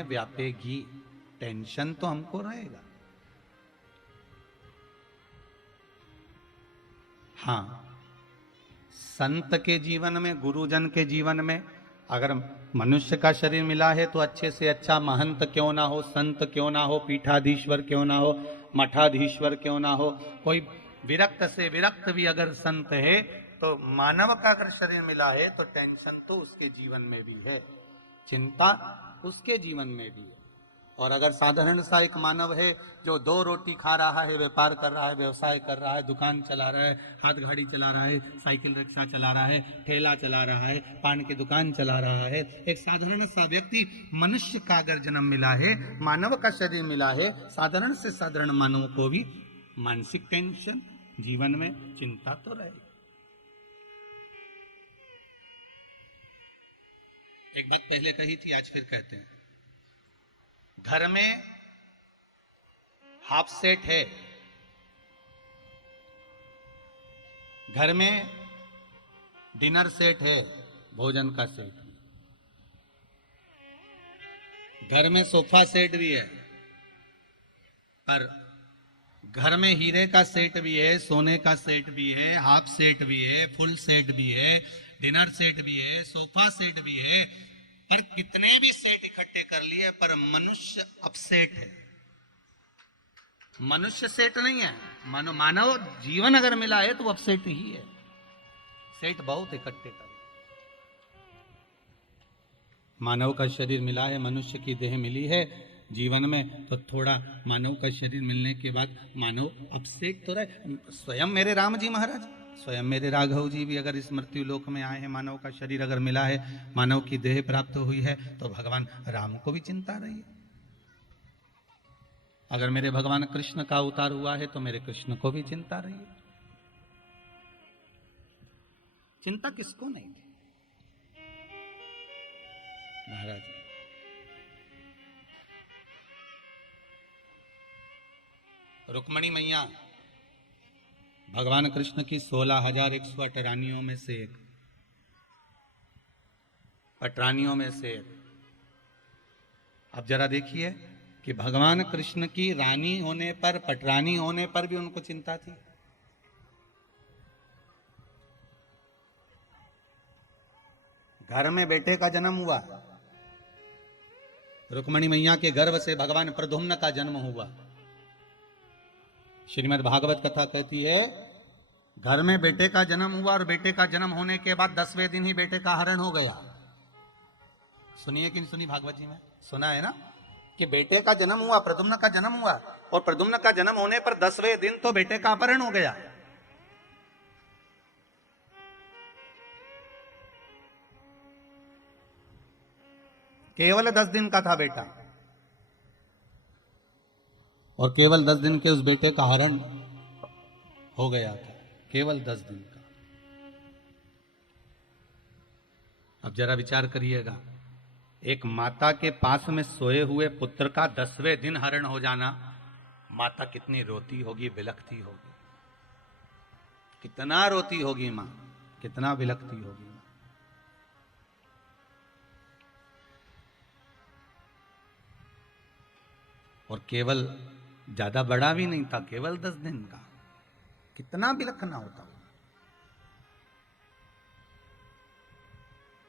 व्यापेगी, tension तो हमको रहेगा। हाँ, संत के जीवन में, गुरुजन के जीवन में अगर मनुष्य का शरीर मिला है तो अच्छे से अच्छा महंत क्यों ना हो, संत क्यों ना हो, पीठाधीश्वर क्यों ना हो, मठाधीश्वर क्यों ना हो, कोई विरक्त से विरक्त भी अगर संत है, तो मानव का अगर शरीर मिला है तो टेंशन तो उसके जीवन में भी है, चिंता उसके जीवन में भी है। और अगर साधारण सा एक मानव है जो दो रोटी खा रहा है, व्यापार कर रहा है, व्यवसाय कर रहा है, दुकान चला रहा है, हाथ गाड़ी चला रहा है, साइकिल रिक्शा चला रहा है, ठेला चला रहा है, पान की दुकान चला रहा है, एक साधारण सा व्यक्ति, मनुष्य का अगर जन्म मिला है, मानव का शरीर मिला है, साधारण से साधारण मानव को भी मानसिक टेंशन, जीवन में चिंता तो रहेगी। एक बात पहले कही थी, आज फिर कहते हैं। घर में हाफ सेट है, घर में डिनर सेट है, भोजन का सेट, घर में सोफा सेट भी है, पर घर में हीरे का सेट भी है, सोने का सेट भी है, हाफ सेट भी है, फुल सेट भी है, डिनर सेट भी है, सोफा सेट भी है, पर कितने भी सेट इकट्ठे कर लिए पर मनुष्य अपसेट है। मनुष्य सेट नहीं है, मानव जीवन अगर मिला है तो वो अपसेट ही है। सेट बहुत इकट्ठे कर, मानव का शरीर मिला है, मनुष्य की देह मिली है जीवन में, तो थोड़ा मानव का शरीर मिलने के बाद मानव अपसेट तो रहे। स्वयं मेरे राम जी महाराज, स्वयं मेरे राघव जी भी अगर इस मृत्यु लोक में आए हैं, मानव का शरीर अगर मिला है, मानव की देह प्राप्त हुई है, तो भगवान राम को भी चिंता रही है। अगर मेरे भगवान कृष्ण का अवतार हुआ है तो मेरे कृष्ण को भी चिंता रही है। चिंता किसको नहीं थी महाराज। रुक्मणी मैया भगवान कृष्ण की 16,108 रानियों में से एक, पटरानियों में से एक। अब जरा देखिए कि भगवान कृष्ण की रानी होने पर, पटरानी होने पर भी उनको चिंता थी। घर में बेटे का जन्म हुआ, रुक्मणी मैया के गर्भ से भगवान प्रद्युम्न का जन्म हुआ। श्रीमद् भागवत कथा कहती है, घर में बेटे का जन्म हुआ और बेटे का जन्म होने के बाद 10वें दिन ही बेटे का हरण हो गया। सुनिए कि नहीं सुनी भागवत जी में? सुना है ना कि बेटे का जन्म हुआ, प्रद्युम्न का जन्म हुआ, और प्रद्युम्न का जन्म होने पर 10वें दिन तो बेटे का अपहरण हो गया। केवल 10 दिन का था बेटा, और केवल 10 दिन के उस बेटे का हरण हो गया था, केवल 10 दिन का। अब जरा विचार करिएगा, एक माता के पास में सोए हुए पुत्र का 10वें दिन हरण हो जाना, माता कितनी रोती होगी, विलखती होगी, कितना रोती होगी मां, कितना विलखती होगी मां। और केवल ज्यादा बड़ा भी नहीं था, केवल 10 दिन का, कितना विलखना होता होगा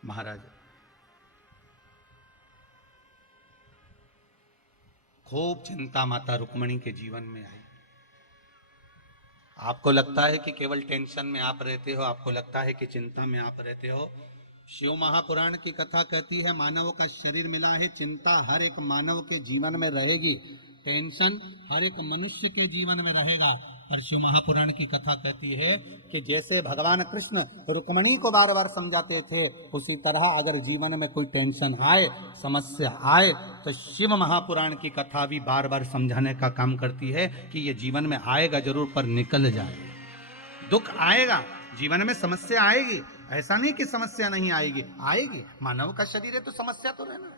महाराज। खूब चिंता माता रुक्मणी के जीवन में आई। आपको लगता है कि केवल टेंशन में आप रहते हो, आपको लगता है कि चिंता में आप रहते हो। शिव महापुराण की कथा कहती है, मानव का शरीर मिला है, चिंता हर एक मानव के जीवन में रहेगी, टेंशन हर एक मनुष्य के जीवन में रहेगा। और शिव महापुराण की कथा कहती है कि जैसे भगवान कृष्ण रुक्मणी को बार बार समझाते थे, उसी तरह अगर जीवन में कोई टेंशन आए, समस्या आए, तो शिव महापुराण की कथा भी बार बार समझाने का काम करती है कि ये जीवन में आएगा जरूर, पर निकल जाए। दुख आएगा, जीवन में समस्या आएगी, ऐसा नहीं कि समस्या नहीं आएगी, आएगी। मानव का शरीर है तो समस्या तो रहना है।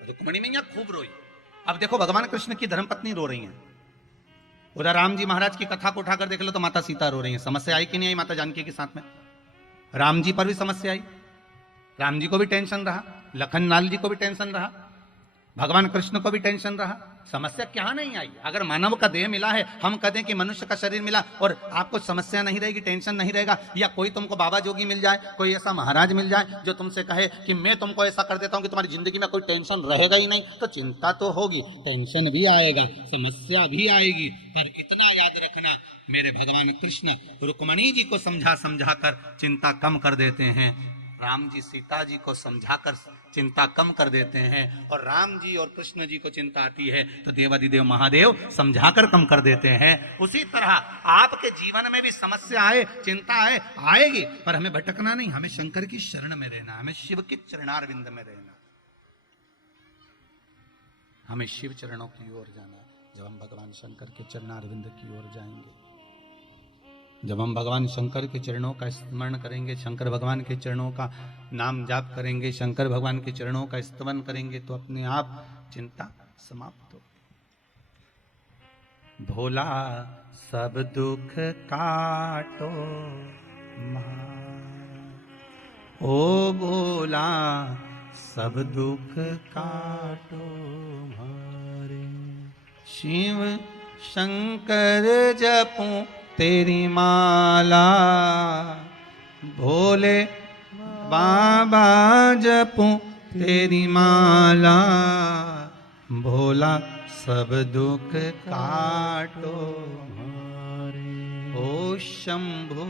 रुक्मणी मैया खूब रोई। अब देखो भगवान कृष्ण की धर्मपत्नी रो रही हैं, उधर राम जी महाराज की कथा को उठाकर देख लो तो माता सीता रो रही है। समस्या आई कि नहीं आई माता जानकी के साथ में? राम जी पर भी समस्या आई, राम जी को भी टेंशन रहा, लखन लाल जी को भी टेंशन रहा, भगवान कृष्ण को भी टेंशन रहा। समस्या क्या नहीं आई? अगर मानव का देह मिला है, हम कहते हैं कि मनुष्य का शरीर मिला और आपको समस्या नहीं रहेगी, टेंशन नहीं रहेगा, या कोई तुमको बाबा जोगी मिल जाए, कोई ऐसा महाराज मिल जाए जो तुमसे कहे कि मैं तुमको ऐसा कर देता हूं कि तुम्हारी जिंदगी में कोई टेंशन रहेगा ही नहीं, तो चिंता तो होगी, टेंशन भी आएगा, समस्या भी आएगी। पर इतना याद रखना, मेरे भगवान कृष्ण रुक्मणी जी को समझा समझा कर चिंता कम कर देते हैं, राम जी सीता जी को समझाकर चिंता कम कर देते हैं, और राम जी और कृष्ण जी को चिंता आती है तो देवादिदेव महादेव समझाकर कम कर देते हैं। उसी तरह आपके जीवन में भी समस्या आए, चिंता आए, आएगी, पर हमें भटकना नहीं, हमें शंकर की शरण में रहना, हमें शिव के चरणारविंद में रहना, हमें शिव चरणों की ओर जाना। जब हम भगवान शंकर के चरणारविंद की ओर जाएंगे, जब हम भगवान शंकर के चरणों का स्मरण करेंगे, शंकर भगवान के चरणों का नाम जाप करेंगे, शंकर भगवान के चरणों का स्तवन करेंगे, तो अपने आप चिंता समाप्त हो। भोला सब दुख काटो ओ भोला सब दुख काटो मारे, शिव शंकर जपूं तेरी माला, भोले बाबा जपूं तेरी माला, भोला सब दुख काटो हमारे, ओ शंभो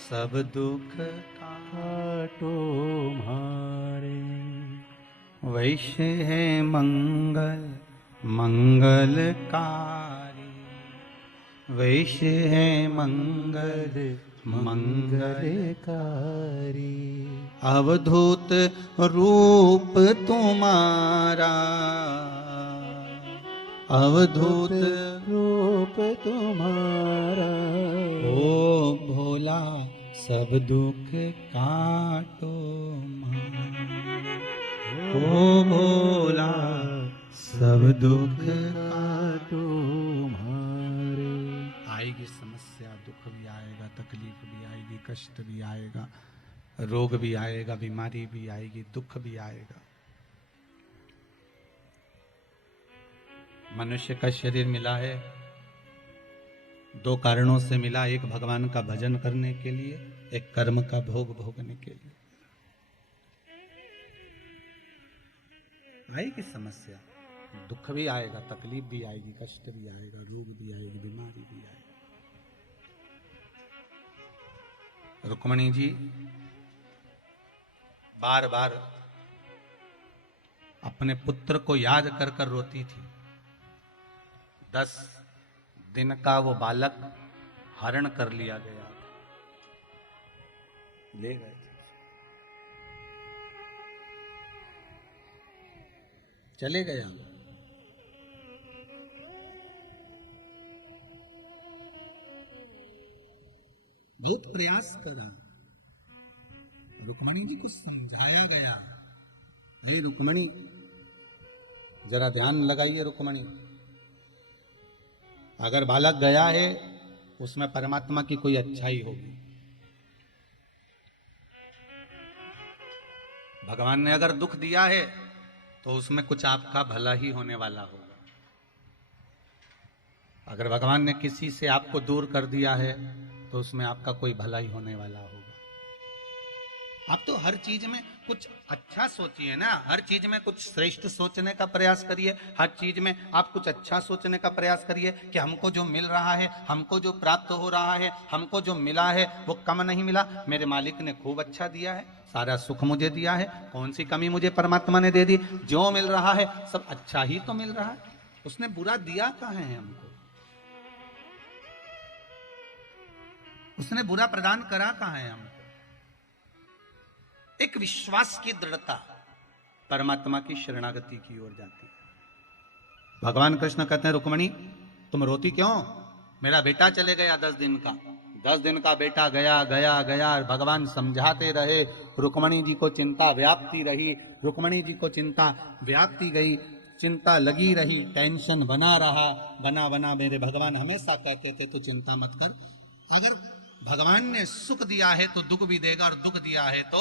सब दुख काटो हमारे। वैश्य है मंगल मंगलकारी, वैश्य है मंगल मंगलकारी, अवधूत रूप तुम्हारा, अवधूत रूप तुम्हारा, ओ भोला सब दुख काटो ओ भोला सब दुख काटो मारे। आएगी समस्या, दुख भी आएगा, तकलीफ भी आएगी, कष्ट भी आएगा, रोग भी आएगा, बीमारी भी आएगी, दुख भी आएगा। मनुष्य का शरीर मिला है दो कारणों से मिला, एक भगवान का भजन करने के लिए, एक कर्म का भोग भोगने के लिए। आएगी समस्या, दुख भी आएगा, तकलीफ भी आएगी, कष्ट भी आएगा, रोग भी आएगी, बीमारी भी आएगी। रुक्मणी जी बार बार अपने पुत्र को याद कर कर रोती थी। 10 दिन का वो बालक हरण कर लिया गया, ले गए, चले गया। बहुत प्रयास करा, रुक्मणी जी को समझाया गया, ये रुक्मणी जरा ध्यान लगाइए, रुक्मणी अगर बालक गया है उसमें परमात्मा की कोई अच्छाई होगी, भगवान ने अगर दुख दिया है तो उसमें कुछ आपका भला ही होने वाला होगा। अगर भगवान ने किसी से आपको दूर कर दिया है तो उसमें आपका कोई भला ही होने वाला होगा। आप तो हर चीज में कुछ अच्छा सोचिए ना, हर चीज में कुछ श्रेष्ठ सोचने का प्रयास करिए, हर चीज में आप कुछ अच्छा सोचने का प्रयास करिए कि हमको जो मिल रहा है, हमको जो प्राप्त हो रहा है, हमको जो मिला है वो कम नहीं मिला, मेरे मालिक ने खूब अच्छा दिया है, सारा सुख मुझे दिया है, कौन सी कमी मुझे परमात्मा ने दे दी, जो मिल रहा है सब अच्छा ही तो मिल रहा है, उसने बुरा दिया कहाँ है हमको, उसने बुरा प्रदान करा कहाँ है हमको। एक विश्वास की दृढ़ता परमात्मा की शरणागति की ओर जाती है। भगवान कृष्ण कहते हैं रुक्मणी तुम रोती क्यों, मेरा बेटा चले गया 10 दिन का, 10 दिन का बेटा गया गया गया, भगवान समझाते रहे, रुक्मणी जी को चिंता व्याप्ति रही, रुक्मणी जी को चिंता व्याप्ति गई, चिंता लगी रही, टेंशन बना रहा, बना बना मेरे भगवान हमेशा कहते थे तू चिंता मत कर, अगर भगवान ने सुख दिया है तो दुख भी देगा और दुख दिया है तो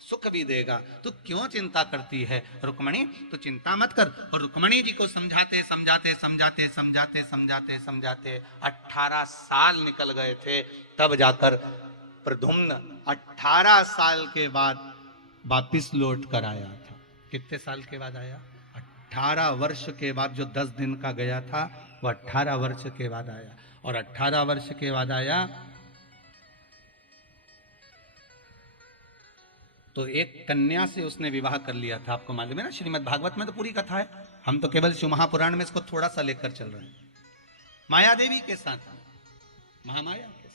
सुख भी देगा, तो क्यों चिंता करती है रुक्मणी, तो चिंता मत कर। और रुक्मणी जी को समझाते समझाते समझाते समझाते समझाते समझाते 18 साल निकल गए थे, तब जाकर प्रद्युम्न 18 साल के बाद वापिस लौट कर आया था। कितने साल के बाद आया? 18 वर्ष के बाद। जो 10 दिन का गया था वह 18 वर्ष के बाद आया, और 18 वर्ष के बाद आया तो एक कन्या से उसने विवाह कर लिया था। आपको मालूम है ना, श्रीमद् भागवत में तो पूरी कथा है, हम तो केवल शिव महापुराण में इसको थोड़ा सा लेकर चल रहे हैं। माया देवी के साथ, महामाया के साथ।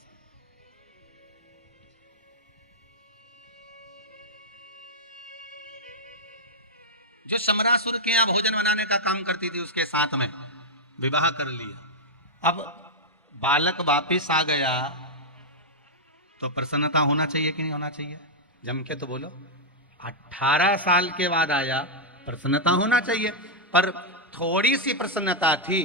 जो समरासुर के यहां भोजन बनाने का काम करती थी उसके साथ में विवाह कर लिया। अब बालक वापिस आ गया तो प्रसन्नता होना चाहिए कि नहीं होना चाहिए? जम के तो बोलो। 18 साल के बाद आया, प्रसन्नता होना चाहिए, पर थोड़ी सी प्रसन्नता थी।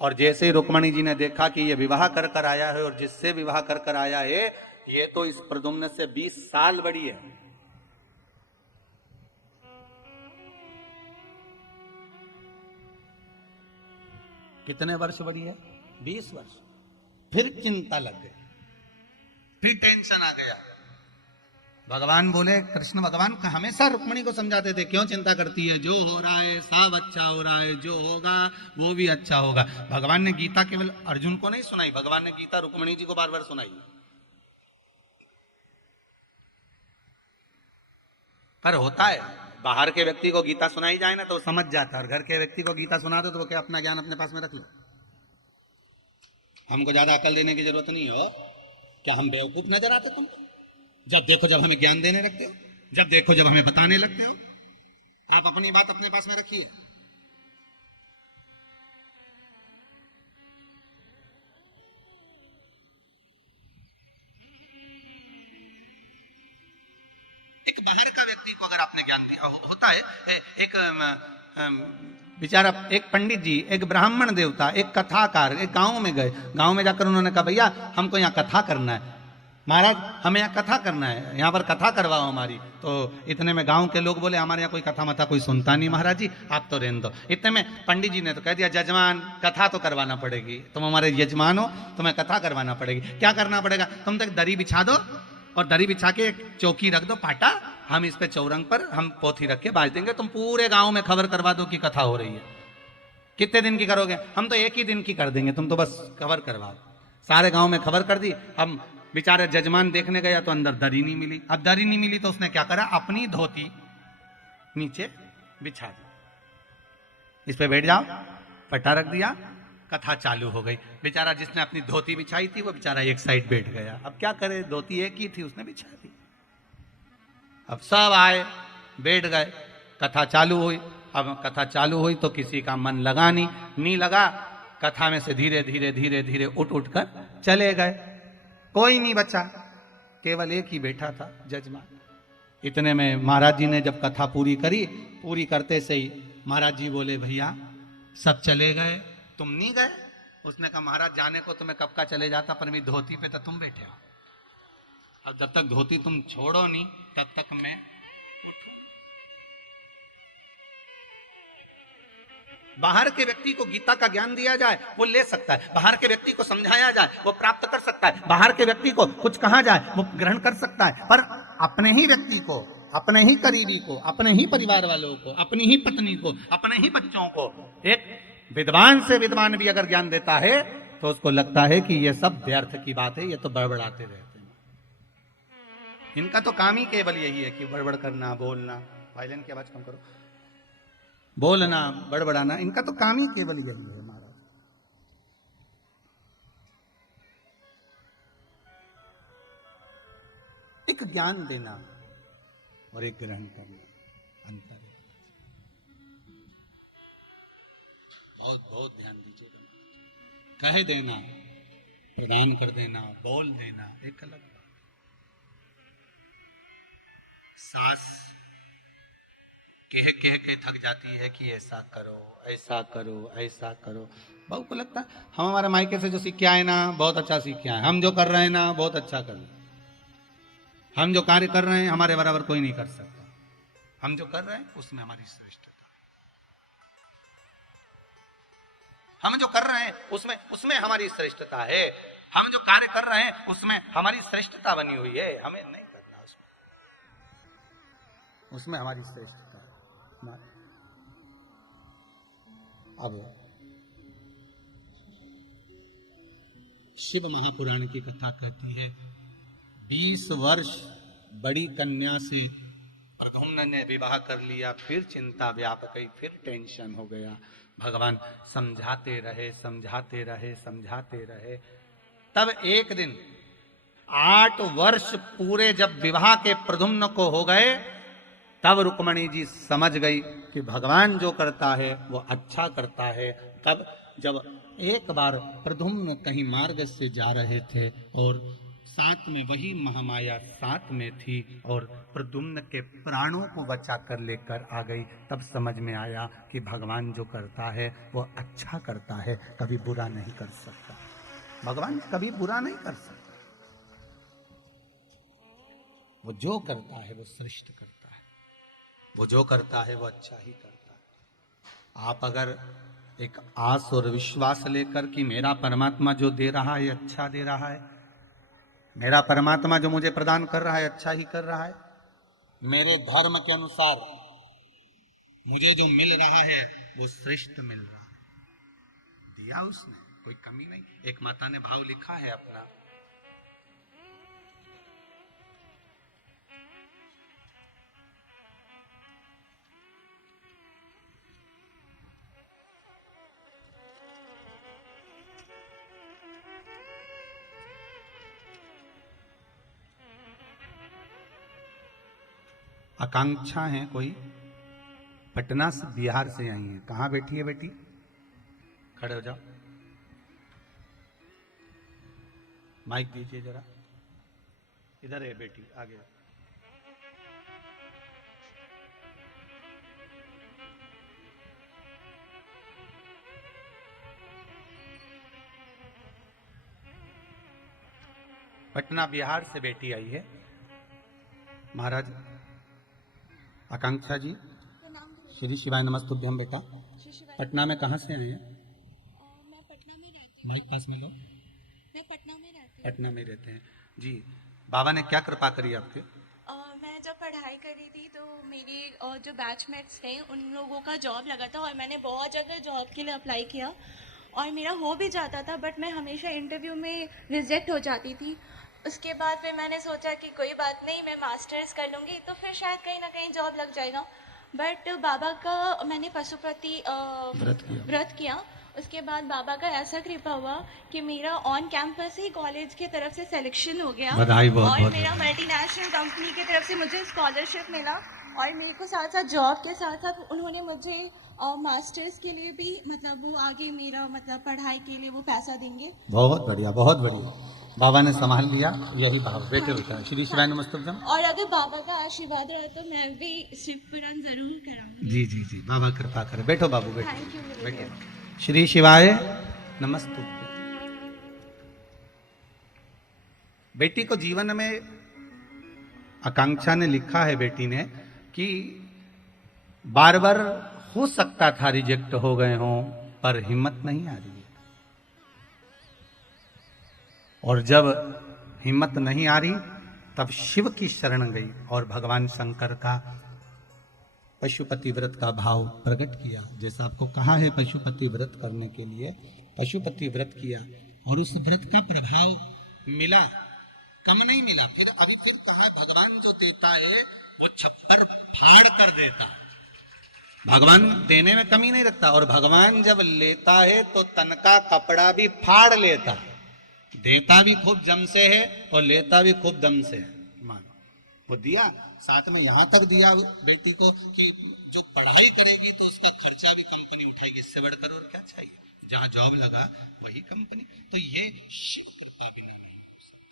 और जैसे ही रुक्मणी जी ने देखा कि ये विवाह कर कर आया है और जिससे विवाह कर कर आया है ये तो इस प्रद्युम्न से 20 साल बड़ी है, कितने वर्ष बड़ी है? 20 वर्ष। फिर चिंता लग गई, फिर टेंशन आ गया। भगवान बोले, कृष्ण भगवान हमेशा रुक्मणी को समझाते थे, क्यों चिंता करती है, जो हो रहा है सब अच्छा हो रहा है, जो होगा वो भी अच्छा होगा। भगवान ने गीता केवल अर्जुन को नहीं सुनाई, भगवान ने गीता रुक्मणी जी को बार बार सुनाई। पर होता है, बाहर के व्यक्ति को गीता सुनाई जाए ना तो समझ जाता है, और घर के व्यक्ति को गीता सुना दो तो वो क्या अपना ज्ञान अपने पास में रख लो। हमको ज्यादा अकल देने की जरूरत नहीं हो। क्या हम बेवकूफ नजर आते तुमको? जब देखो जब हमें ज्ञान देने लगते हो, जब देखो जब हमें बताने लगते हो। आप अपनी बात अपने पास में रखिए। एक बाहर का व्यक्ति को अगर आपने ज्ञान दिया, होता है एक बेचारा, एक पंडित जी, एक ब्राह्मण देवता, एक कथाकार एक गांव में गए। गांव में जाकर उन्होंने कहा, भैया हमको यहाँ कथा करना है, महाराज हमें यहाँ कथा करना है, यहाँ पर कथा करवाओ हमारी। तो इतने में गांव के लोग बोले, हमारे यहाँ कोई कथा मथा कोई सुनता नहीं महाराज जी, आप तो रहने दो। इतने में पंडित जी ने तो कह दिया, जजमान कथा तो करवाना पड़ेगी, तुम हमारे यजमान हो, तुम्हें कथा करवाना पड़ेगी। क्या करना पड़ेगा? तुम तक दरी बिछा दो और दरी बिछा के एक चौकी रख दो, पाटा, हम इस पे चौरंग पर हम पोथी रख के बाज देंगे, तुम पूरे गांव में खबर करवा दो कि कथा हो रही है। कितने दिन की करोगे? हम तो एक ही दिन की कर देंगे, तुम तो बस खबर करवाओ। सारे गांव में खबर कर दी। हम बेचारे जजमान देखने गया तो अंदर दरी नहीं मिली। अब दरी नहीं मिली तो उसने क्या करा, अपनी धोती नीचे बिछा दी, इस पे बैठ जाओ, पट्टा रख दिया, कथा चालू हो गई। बेचारा जिसने अपनी धोती बिछाई थी वो बेचारा एक साइड बैठ गया। अब क्या करे, धोती एक ही थी, उसने बिछा दी। अब सब आए, बैठ गए, कथा चालू हुई। अब कथा चालू हुई तो किसी का मन लगा नहीं लगा, कथा में से धीरे धीरे धीरे धीरे उठ उठ कर चले गए। कोई नहीं बचा, केवल एक ही बैठा था, जजमान। इतने में महाराज जी ने जब कथा पूरी करी, पूरी करते से ही महाराज जी बोले, भैया सब चले गए, तुम नहीं गए? उसने कहा, महाराज जाने को तुम्हें कब का चले जाता, पर मेरी धोती पे तो तुम बैठे हो। अब जब तक धोती तुम छोड़ो नहीं तब तक मैं उठूं। बाहर के व्यक्ति को गीता का ज्ञान दिया जाए वो ले सकता है, बाहर के व्यक्ति को समझाया जाए वो प्राप्त कर सकता है, बाहर के व्यक्ति को कुछ कहा जाए वो ग्रहण कर सकता है, पर अपने ही व्यक्ति को, अपने ही करीबी को, अपने ही परिवार वालों को, अपनी ही पत्नी को, अपने ही बच्चों को, एक विद्वान से विद्वान भी अगर ज्ञान देता है तो उसको लगता है कि ये सब व्यर्थ की बात है, ये तो बड़बड़ाते रहते हैं। इनका तो काम ही केवल यही है कि बड़बड़ करना, बोलना, वायलेंस की आवाज कम करो, बोलना, बड़बड़ाना, इनका तो काम ही केवल यही है महाराज। एक ज्ञान देना और एक ग्रहण करना, अंतर है। बहुत बहुत ध्यान दीजिएगा। कह देना, प्रदान कर देना, बोल देना एक अलग बात। सास कह कह के थक जाती है कि ऐसा करो, ऐसा करो ऐसा करो। बहू को लगता है हम हमारे मायके से जो सीख के आए ना बहुत अच्छा सीख के आए, हम जो कर रहे हैं ना बहुत अच्छा कर रहे हैं, हम जो कार्य कर रहे हैं हमारे बराबर कोई नहीं कर सकता, हम जो कर रहे हैं उसमें हमारी श्रेष्ठता, हम जो कर रहे हैं उसमें उसमें हमारी श्रेष्ठता है, हम जो कार्य कर रहे हैं उसमें हमारी श्रेष्ठता बनी हुई है, हमें नहीं करना उसमें हमारी श्रेष्ठता है। अब शिव महापुराण की कथा कहती है 20 वर्ष बड़ी कन्या से प्रद्युम्न ने विवाह कर लिया, फिर चिंता व्याप गई, फिर टेंशन हो गया। भगवान समझाते रहे समझाते रहे समझाते रहे, तब एक दिन 8 वर्ष पूरे जब विवाह के प्रद्युम्न को हो गए, तब रुक्मणी जी समझ गई कि भगवान जो करता है वो अच्छा करता है। तब जब एक बार प्रद्युम्न कहीं मार्ग से जा रहे थे और साथ में वही महामाया साथ में थी और प्रद्युम्न के प्राणों को बचा कर लेकर आ गई, तब समझ में आया कि भगवान जो करता है वो अच्छा करता है, कभी बुरा नहीं कर सकता, भगवान कभी बुरा नहीं कर सकता, वो जो करता है वो श्रेष्ठ करता है, वो जो करता है वो अच्छा ही करता है। आप अगर एक आस और विश्वास लेकर कि मेरा परमात्मा जो दे रहा है अच्छा दे रहा है, मेरा परमात्मा जो मुझे प्रदान कर रहा है अच्छा ही कर रहा है, मेरे धर्म के अनुसार मुझे जो मिल रहा है वो श्रेष्ठ मिल रहा है, दिया उसने, कोई कमी नहीं। एक माता ने भाव लिखा है अपना, आकांक्षा है कोई, पटना से बिहार से आई है। कहां बैठी है बेटी? खड़े हो जाओ, माइक दीजिए जरा, इधर है बेटी, आगे। पटना बिहार से बेटी आई है। महाराज आकांक्षा जी, श्री शिवाय नमस्तुभ्यम। बेटा पटना में कहाँ से आई है? मैं पटना में रहती हूँ। माइक पास में लो। मैं पटना में रहती हूँ। पटना में रहते हैं जी। बाबा ने क्या कृपा करी आपके? मैं जब पढ़ाई करी थी तो मेरी जो बैचमेट्स थे उन लोगों का जॉब लगा था और मैंने बहुत जगह जॉब के लिए अप्लाई किया और मेरा हो भी जाता था, बट मैं हमेशा इंटरव्यू में रिजेक्ट हो जाती थी। उसके बाद फिर मैंने सोचा कि कोई बात नहीं, मैं मास्टर्स कर लूँगी तो फिर शायद कहीं ना कहीं जॉब लग जाएगा। बट बाबा का मैंने पशुपति व्रत किया। उसके बाद बाबा का ऐसा कृपा हुआ कि मेरा ऑन कैंपस ही कॉलेज की तरफ से सिलेक्शन हो गया। बधाई बहुत और बहुत। मेरा मल्टीनेशनल कंपनी की तरफ से मुझे स्कॉलरशिप मिला और मेरे को साथ साथ जॉब के साथ साथ उन्होंने मुझे मास्टर्स के लिए भी मतलब वो आगे मेरा मतलब पढ़ाई के लिए वो पैसा देंगे। बहुत बढ़िया बहुत बढ़िया, बाबा ने संभाल लिया, यही भाव। बेटे बेटा श्री शिवाय नमस्तुभ्यम। और अगर बाबा का आशीर्वाद रहा तो मैं भी शिव पुराण जरूर कराऊंगी। जी जी जी, बाबा कृपा करे। बैठो बाबू बैठो। थैंक यू मेरे बैठो। dear। श्री शिवाय नमस्तुभ्यम। बेटी को जीवन में आकांक्षा ने लिखा है, बेटी ने, कि बार बार हो सकता था रिजेक्ट हो गए हों पर हिम्मत नहीं आ रही है, और जब हिम्मत नहीं आ रही तब शिव की शरण गई और भगवान शंकर का पशुपति व्रत का भाव प्रकट किया। जैसा आपको कहा है पशुपति व्रत करने के लिए, पशुपति व्रत किया और उस व्रत का प्रभाव मिला, कम नहीं मिला। फिर अभी फिर कहा भगवान जो देता है वो छप्पर फाड़ कर देता है, भगवान देने में कमी नहीं रखता, और भगवान जब लेता है तो तन का कपड़ा भी फाड़ लेता है, देता भी खूब दम से है और लेता भी खूब दम से है। मानो वो दिया, साथ में यहां तक दिया बेटी को कि जो पढ़ाई करेगी तो उसका खर्चा भी कंपनी उठाएगी, इससे बढ़कर और क्या चाहिए। जहां जॉब लगा वही कंपनी, तो ये शिव कृपा बिना नहीं हो सकता।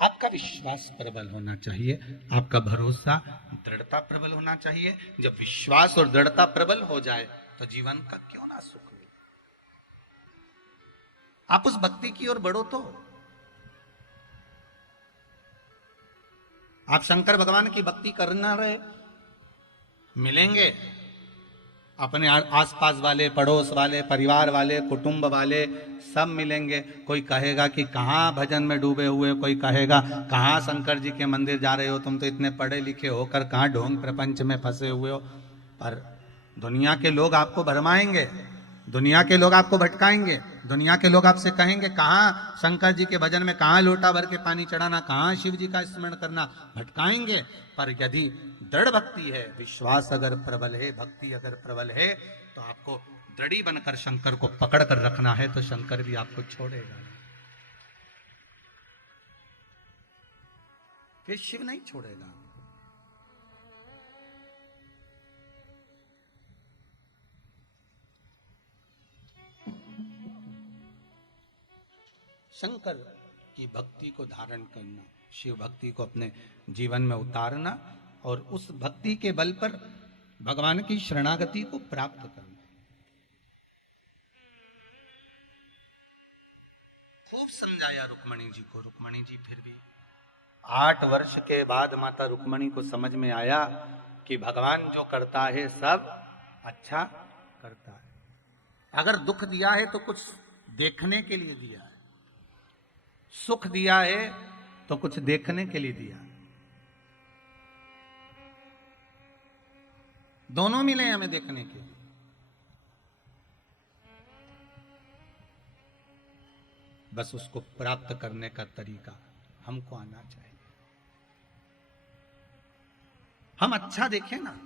आपका विश्वास प्रबल होना चाहिए, आपका भरोसा, दृढ़ता प्रबल होना चाहिए। जब विश्वास और दृढ़ता प्रबल हो जाए तो जीवन का क्यों ना सुख मिले। आप उस भक्ति की ओर बढ़ो तो आप शंकर भगवान की भक्ति करना रहे, मिलेंगे अपने आसपास वाले, पड़ोस वाले, परिवार वाले, कुटुंब वाले सब मिलेंगे। कोई कहेगा कि कहाँ भजन में डूबे हुए, कोई कहेगा कहाँ शंकर जी के मंदिर जा रहे हो, तुम तो इतने पढ़े लिखे होकर कहाँ ढोंग प्रपंच में फंसे हुए हो। पर दुनिया के लोग आपको भरमाएंगे, दुनिया के लोग आपको भटकाएंगे, दुनिया के लोग आपसे कहेंगे कहाँ शंकर जी के भजन में कहाँ लोटा भर के पानी चढ़ाना, कहाँ शिव जी का स्मरण करना, भटकाएंगे। पर यदि दृढ़ भक्ति है, विश्वास अगर प्रबल है, भक्ति अगर प्रबल है, तो आपको दृढ़ी बनकर शंकर को पकड़ कर रखना है, तो शंकर भी आपको छोड़ेगा नहीं, फिर शिव नहीं छोड़ेगा। शंकर की भक्ति को धारण करना, शिव भक्ति को अपने जीवन में उतारना और उस भक्ति के बल पर भगवान की शरणागति को प्राप्त करना। खूब समझाया रुक्मणी जी को। रुक्मणी जी फिर भी 8 वर्ष के बाद माता रुक्मणी को समझ में आया कि भगवान जो करता है सब अच्छा करता है। अगर दुख दिया है तो कुछ देखने के लिए दिया है, सुख दिया है तो कुछ देखने के लिए दिया। दोनों मिले हमें देखने के लिए। बस उसको प्राप्त करने का तरीका हमको आना चाहिए। हम अच्छा देखें ना,